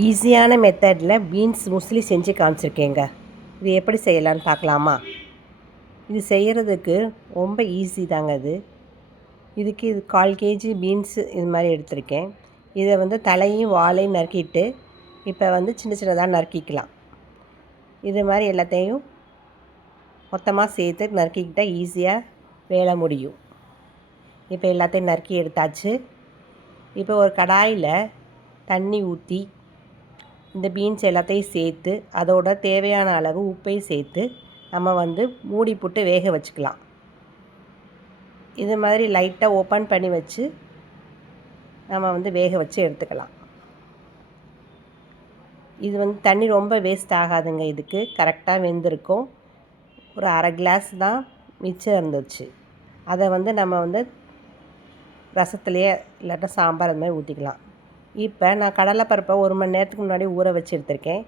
ஈஸியான மெத்தடில் beans muesli செஞ்சு காமிச்சிருக்கேங்க. இது எப்படி செய்யலான்னு பார்க்கலாமா? இது செய்கிறதுக்கு ரொம்ப ஈஸி தாங்க அது இதுக்கு இது கால் கேஜி பீன்ஸு இது மாதிரி எடுத்திருக்கேன். இதை வந்து தலையும் வாழையும் நறுக்கிட்டு இப்போ வந்து சின்ன சின்னதாக நறுக்கிக்கலாம். இது மாதிரி எல்லாத்தையும் மொத்தமாக சேர்த்து நறுக்கிக்கிட்டால் ஈஸியாக வேலை முடியும். இப்போ எல்லாத்தையும் நறுக்கி எடுத்தாச்சு. இப்போ ஒரு கடாயில் தண்ணி ஊற்றி இந்த பீன்ஸ் எல்லாத்தையும் சேர்த்து அதோட தேவையான அளவு உப்பையும் சேர்த்து நம்ம வந்து மூடி போட்டு வேக வச்சுக்கலாம். இது மாதிரி லைட்டாக ஓப்பன் பண்ணி வச்சு நம்ம வந்து வேக வச்சு எடுத்துக்கலாம். இது வந்து தண்ணி ரொம்ப வேஸ்ட் ஆகாதுங்க. இதுக்கு கரெக்டாக வெந்திருக்கும். ஒரு அரை கிளாஸ் தான் மிச்சம் இருந்துச்சு. அதை வந்து நம்ம வந்து ரசத்துலேயே இல்லாட்டா சாம்பார் அந்த மாதிரி ஊற்றிக்கலாம் இப்போ நான் கடலைப்பருப்பை ஒரு மணி நேரத்துக்கு முன்னாடி ஊற வச்சு எடுத்திருக்கேன்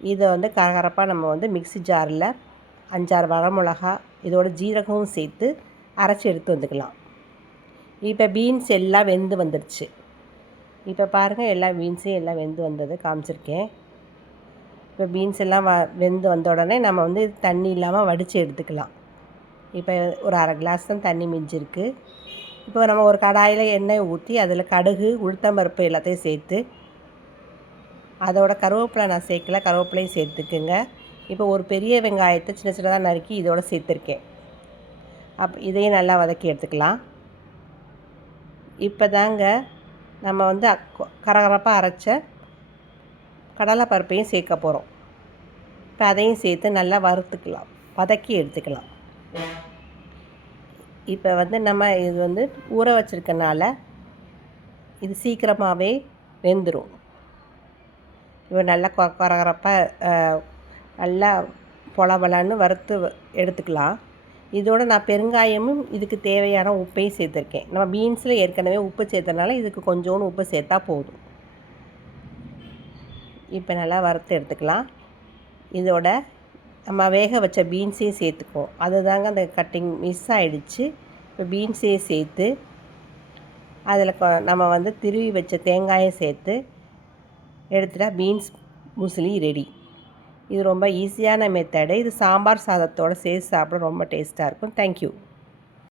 இதை வந்து கரகரப்பாக நம்ம வந்து மிக்ஸி ஜாரில் அஞ்சாறு வரமிளகா இதோட ஜீரகமும் சேர்த்து அரைச்சி எடுத்து வந்துக்கலாம். இப்போ பீன்ஸ் எல்லாம் வெந்து வந்துடுச்சு இப்போ பாருங்கள் எல்லா பீன்ஸையும் எல்லாம் வெந்து வந்தது காமிச்சிருக்கேன். இப்போ பீன்ஸ் எல்லாம் வ வெந்து வந்த உடனே நம்ம வந்து தண்ணி இல்லாமல் வடித்து எடுத்துக்கலாம். இப்போ ஒரு அரை கிளாஸ் தான் தண்ணி மிஞ்சிருக்கு. இப்போ நம்ம ஒரு கடாயில் எண்ணெய் ஊற்றி அதில் கடுகு உளுத்தம்பருப்பு எல்லாத்தையும் சேர்த்து அதோட கருவேப்பிலை நான் சேர்க்கல கருவேப்பிலையும் சேர்த்துக்குங்க. இப்போ ஒரு பெரிய வெங்காயத்தை சின்ன சின்னதாக நறுக்கி இதோட சேர்த்துருக்கேன். அப் இதையும் நல்லா வதக்கி எடுத்துக்கலாம். இப்போ தாங்க நம்ம வந்து கரகரப்பாக அரைச்ச கடலை பருப்பையும் சேர்க்க போகிறோம். இப்போ அதையும் சேர்த்து நல்லா வறுத்துக்கலாம் வதக்கி எடுத்துக்கலாம். இப்போ வந்து நம்ம இது வந்து ஊற வச்சுருக்கனால இது சீக்கிரமாகவே வெந்துடும் இப்போ நல்லா கொ கொரகரப்பாக நல்லா பொலபலன்னு வறுத்து எடுத்துக்கலாம். இதோடு நான் பெருங்காயமும் இதுக்கு தேவையான உப்பையும் சேர்த்துருக்கேன். நம்ம பீன்ஸில் ஏற்கனவே உப்பு சேர்த்தனால இதுக்கு கொஞ்சோண்டு உப்பு சேர்த்தா போதும். இப்போ நல்லா வறுத்து எடுத்துக்கலாம். இதோட நம்ம வேக வச்ச பீன்ஸையும் சேர்த்துக்குவோம். அதுதாங்க அந்த கட்டிங் மிஸ் ஆகிடுச்சு இப்போ பீன்ஸையும் சேர்த்து அதில் நம்ம வந்து திருவி வச்ச தேங்காயும் சேர்த்து எடுத்துட்டா பீன்ஸ் முஸ்லி ரெடி. இது ரொம்ப ஈஸியான மெத்தடு இது சாம்பார் சாதத்தோடு சேர்த்து சாப்பிட ரொம்ப டேஸ்ட்டாக இருக்கும். தேங்க்யூ